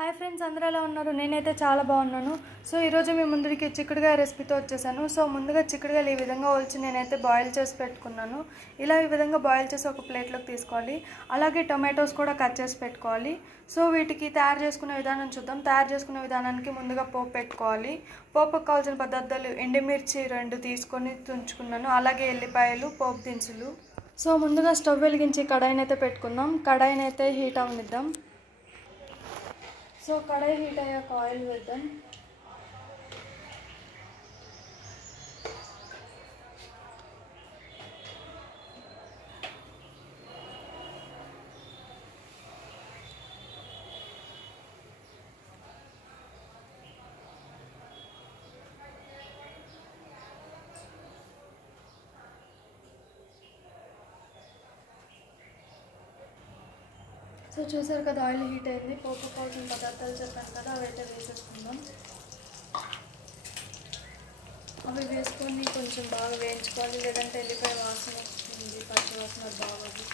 Hi friends, అందరూ ఎలా ఉన్నారు? నేనైతే చాలా బాగున్నాను. సో ఈరోజు మీ ముందుకి చిక్కుడుగాయ రెసిపీతో వచ్చేసాను. సో ముందుగా చిక్కుడుగాయలు ఈ విధంగా ఒలిచి నేనైతే బాయిల్ చేసి పెట్టుకున్నాను. ఇలా ఈ విధంగా బాయిల్ చేసి ఒక ప్లేట్లోకి తీసుకోవాలి. అలాగే టొమాటోస్ కూడా కట్ చేసి పెట్టుకోవాలి. సో వీటికి తయారు చేసుకునే విధానం చూద్దాం. తయారు చేసుకునే విధానానికి ముందుగా పోపు పెట్టుకోవాలి. పోపుకు కావాల్సిన పదార్థాలు ఎండుమిర్చి 2 తీసుకొని తుంచుకున్నాను. అలాగే ఎల్లిపాయలు, పోపు దినుసులు. సో ముందుగా స్టవ్ వెలిగించి కడాయిని అయితే పెట్టుకుందాం. కడాయిని అయితే హీట్ అవనిద్దాం. సో కడాయి హీట్ అయ్యాక ఆయిల్ వేద్దాం. సో చూసారు కదా, ఆయిల్ హీట్ అయింది. పోపు కావాల్సిన పదార్థాలు చెప్పాను కదా, అవి అయితే వేసేసుకుందాం. అవి వేసుకొని కొంచెం బాగా వేయించుకోవాలి, లేదంటే ఎల్లిపాయ వాసన వస్తుంది, పచ్చి వాసన బాగోదు.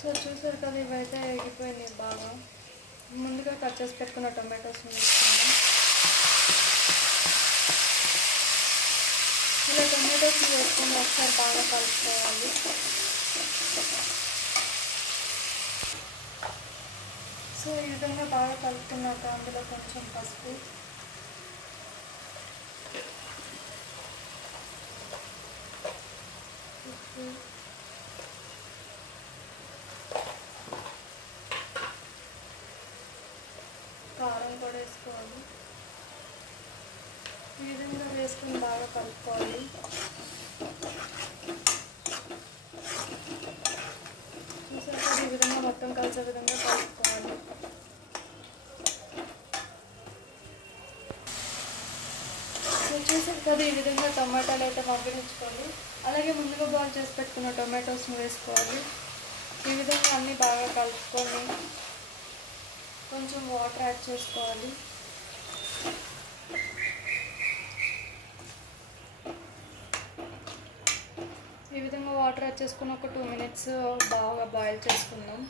సో చూసారు కదా, ఇవైతే ఎగిపోయినాయి బాగా. ముందుగా కట్ చేసి పెట్టుకున్న టొమాటోస్ వేసుకున్నాం. ఇలా టొమాటోస్ని వేసుకొని ఒకసారి బాగా కలుపుకోవాలి. సో ఈ విధంగా బాగా కలుపుకున్నాక అందులో కొంచెం పసుపు, కారం కూడా వేసుకోవాలి. ఈ విధంగా వేసుకుని బాగా కలుపుకోవాలి. చూసారు కదా, ఈ విధంగా మొత్తం కలిసే విధంగా కలుపుకోవాలి. చూసారు కదా, ఈ విధంగా టమాటాలు అయితే మగ్గనించుకోవాలి. అలాగే ముందుగా బాయిల్ చేసి పెట్టుకున్న టొమాటోస్ని వేసుకోవాలి. ఈ విధంగా అన్నీ బాగా కలుపుకొని కొంచెం వాటర్ యాడ్ చేసుకోవాలి. ఈ విధంగా వాటర్ యాడ్ చేసుకుని ఒక 2 minutes బాగా బాయిల్ చేసుకుందాం.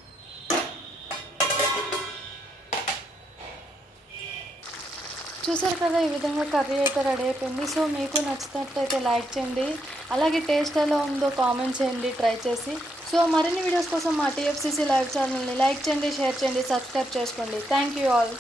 చూసారు కదా, ఈ విధంగా కర్రీ అయితే రెడీ అయిపోయింది. సో మీకు నచ్చినట్లయితే లైక్ చేయండి. అలాగే టేస్ట్ ఎలా ఉందో కామెంట్ చేయండి ట్రై చేసి. సో మరిన్ని వీడియోస్ కోసం మా TFCC లైవ్ ఛానల్ని లైక్ చేయండి, షేర్ చేయండి, సబ్స్క్రైబ్ చేసుకోండి. Thank you all.